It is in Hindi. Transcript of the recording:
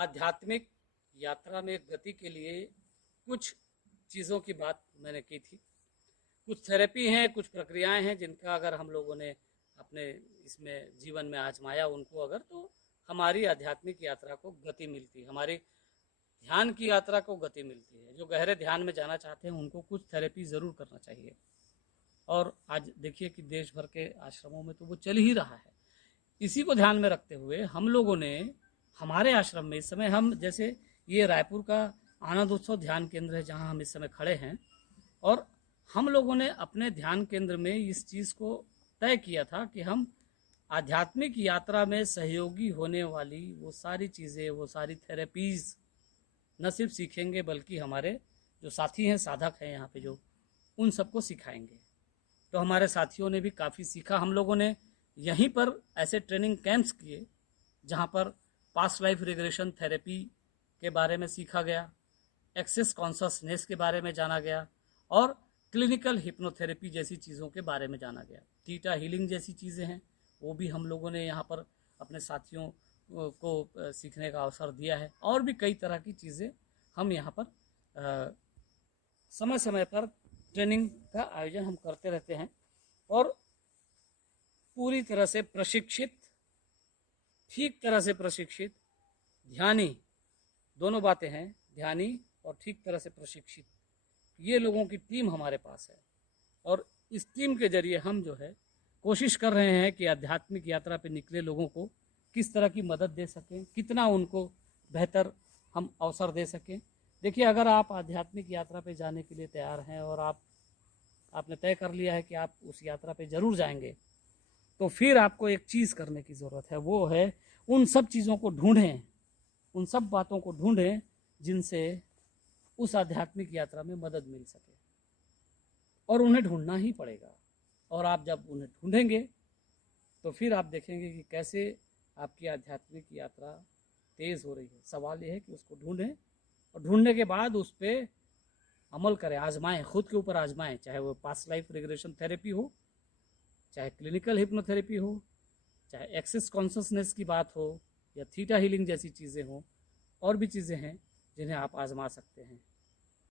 आध्यात्मिक यात्रा में गति के लिए कुछ चीज़ों की बात मैंने की थी। कुछ थेरेपी हैं, कुछ प्रक्रियाएं हैं जिनका अगर हम लोगों ने अपने इसमें जीवन में आजमाया उनको अगर, तो हमारी आध्यात्मिक यात्रा को गति मिलती है, हमारी ध्यान की यात्रा को गति मिलती है। जो गहरे ध्यान में जाना चाहते हैं उनको कुछ थेरेपी ज़रूर करना चाहिए। और आज देखिए कि देश भर के आश्रमों में तो वो चल ही रहा है। इसी को ध्यान में रखते हुए हम लोगों ने हमारे आश्रम में इस समय, हम जैसे ये रायपुर का आनंद उत्सव ध्यान केंद्र है जहाँ हम इस समय खड़े हैं, और हम लोगों ने अपने ध्यान केंद्र में इस चीज़ को तय किया था कि हम आध्यात्मिक यात्रा में सहयोगी होने वाली वो सारी चीज़ें, वो सारी थेरेपीज़ न सिर्फ सीखेंगे बल्कि हमारे जो साथी हैं, साधक हैं यहाँ पे जो, उन सबको सिखाएंगे। तो हमारे साथियों ने भी काफ़ी सीखा। हम लोगों ने यहीं पर ऐसे ट्रेनिंग कैंप्स किए जहाँ पर पास्ट लाइफ रिग्रेशन थेरेपी के बारे में सीखा गया, एक्सेस कॉन्शसनेस के बारे में जाना गया, और क्लिनिकल हिप्नोथेरेपी जैसी चीज़ों के बारे में जाना गया। थीटा हीलिंग जैसी चीज़ें हैं वो भी हम लोगों ने यहाँ पर अपने साथियों को सीखने का अवसर दिया है। और भी कई तरह की चीज़ें हम यहाँ पर समय समय पर ट्रेनिंग का आयोजन हम करते रहते हैं। और पूरी तरह से प्रशिक्षित, ठीक तरह से प्रशिक्षित ध्यानी, दोनों बातें हैं, ध्यानी और ठीक तरह से प्रशिक्षित, ये लोगों की टीम हमारे पास है। और इस टीम के जरिए हम जो है कोशिश कर रहे हैं कि आध्यात्मिक यात्रा पे निकले लोगों को किस तरह की मदद दे सकें, कितना उनको बेहतर हम अवसर दे सकें। देखिए, अगर आप आध्यात्मिक यात्रा पे जाने के लिए तैयार हैं और आपने तय कर लिया है कि आप उस यात्रा पे ज़रूर जाएंगे, तो फिर आपको एक चीज़ करने की ज़रूरत है, वो है उन सब चीज़ों को ढूंढें, उन सब बातों को ढूंढें जिनसे उस आध्यात्मिक यात्रा में मदद मिल सके। और उन्हें ढूंढना ही पड़ेगा। और आप जब उन्हें ढूंढेंगे तो फिर आप देखेंगे कि कैसे आपकी आध्यात्मिक यात्रा तेज़ हो रही है। सवाल यह है कि उसको ढूंढें और ढूंढने के बाद उस पर अमल करें, आजमाएं, खुद के ऊपर आजमाएं। चाहे वो पास्ट लाइफ रिग्रेशन थेरेपी हो, चाहे क्लिनिकल हिप्नोथेरेपी हो, चाहे एक्सेस कॉन्शसनेस की बात हो, या थीटा हीलिंग जैसी चीज़ें हों, और भी चीज़ें हैं जिन्हें आप आजमा सकते हैं।